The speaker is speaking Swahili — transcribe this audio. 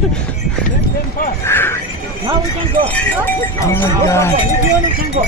Now we can go. Oh my God. If you want, we can go.